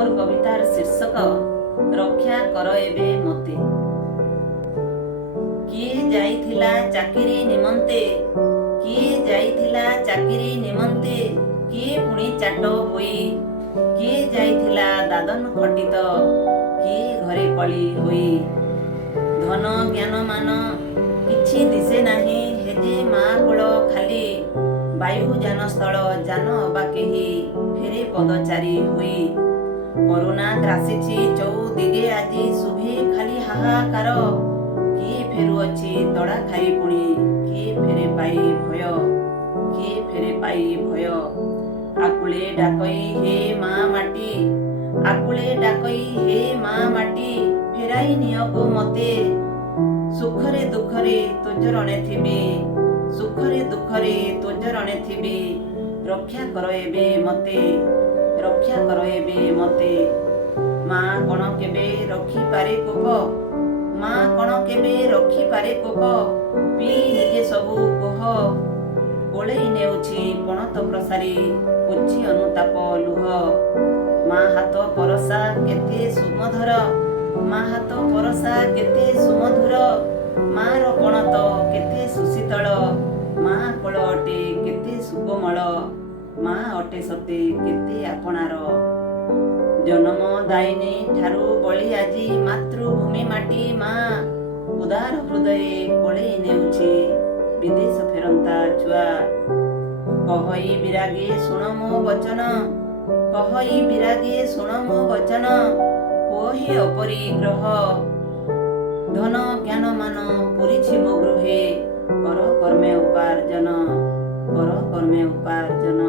मोर कवितार शीर्षक रक्षा कर एबे मते। किए जाइथिला चाकिरी निमंते, किए जाइथिला चाकिरी निमंते, किए पुणी चाट होई, किए जाइथिला दादन खटित, किए घरे कली होई। धन ज्ञान मान किछि दिशे नाही, हेजे मा कोଳ खाली, ବାୟୁ ଯାନ ସ୍ଥଳ ଯାନ ଅବା କେହି, ଫେରେ ପଦଚାରୀ ହୋଇ। କରୋନା ଗ୍ରାସିଛି ଚଉଦିଗେ ଆଜି, ଶୁଭେ ଖାଲି ହାହାକାର, କିଏ ଫେରୁଅଛି ତଡ଼ା ଖାଇ ପୁଣି, କିଏ ଫେରେ ପାଇ ଭୟ, କିଏ ଫେରେ ପାଇ ଭୟ। ଆକୁଳେ ଡାକଇ ହେ ମା ମାଟି, ଆକୁଳେ ଡାକଇ ହେ ମା ମାଟି, ଫେରାଇ ନିଅଗୋ ମତେ। ସୁଖରେ ଦୁଃଖରେ ତୋ ଚରଣେ ଥିବି, ସୁଖରେ ଦୁଃଖରେ ତୋ ଚରଣେ ଥିବି, ରକ୍ଷା କର ଏବେ ମତେ, ରକ୍ଷା କର ଏବେ ମତେ। ମା କଣ କେବେ ରଖିପାରେ କୋପ, ମା କଣ କେବେ ରଖିପାରେ କୋପ, ପିଇ ନିଜେ ସବୁ କୋହ, କୋଳେଇ ନେଉଛି ପଣତ ପ୍ରସାରୀ, ପୋଛି ଅନୁତାପ ଲୁହ। ମା ହାତ ପରସା କେତେ ସୁମଧୁର, ମା ହାତ ପରସା କେତେ ସୁମଧୁର, ମାର ପଣତ କେତେ ସୁଶୀତଳ, ମା କୋଳ ଅଟେ କେତେ ସୁକୋମଳ, ମା ଅଟେ ସତେ କେତେ ଆପଣାର। ଜନମ ଦାଇନୀ ଠାରୁ ବଳି ଆଜି ମାତୃଭୂମି ମାଟି ମା, ଉଦାର ହୃଦୟେ କୋଳେଇ ନେଉଛି ବିଦେଶ ଫେରନ୍ତା ଛୁଆ। କହଇ ବିରାଗେ ଶୁଣ ମୋ ବଚନ, କହଇ ବିରାଗେ ଶୁଣ ମୋ ବଚନ, ପୁଅ ହେ ଅପରିଗ୍ରହ, ଧନ ଜ୍ଞାନ ମାନ ପୁରିଛି ମୋ ଗୃହେ, କର କର୍ମେ ଉପାର୍ଜନ, କର କର୍ମେ ଉପାର୍ଜନ।